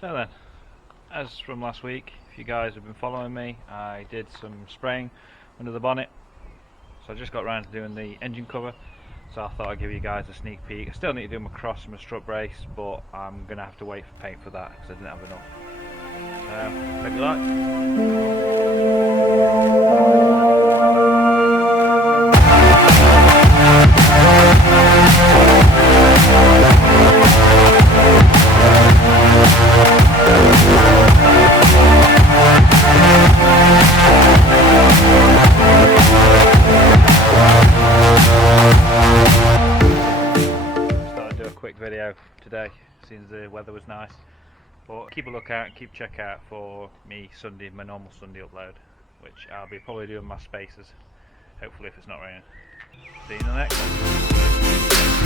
So then, as from last week, if you guys have been following me, I did some spraying under the bonnet. So I just got around to doing the engine cover, so I thought I'd give you guys a sneak peek. I still need to do my cross and my strut brace, but I'm going to have to wait for paint for that because I didn't have enough. Hope you video today since the weather was nice, but keep a lookout, keep check out for me Sunday, my normal Sunday upload, which I'll be probably doing my spaces, hopefully if it's not raining. See you in the next one.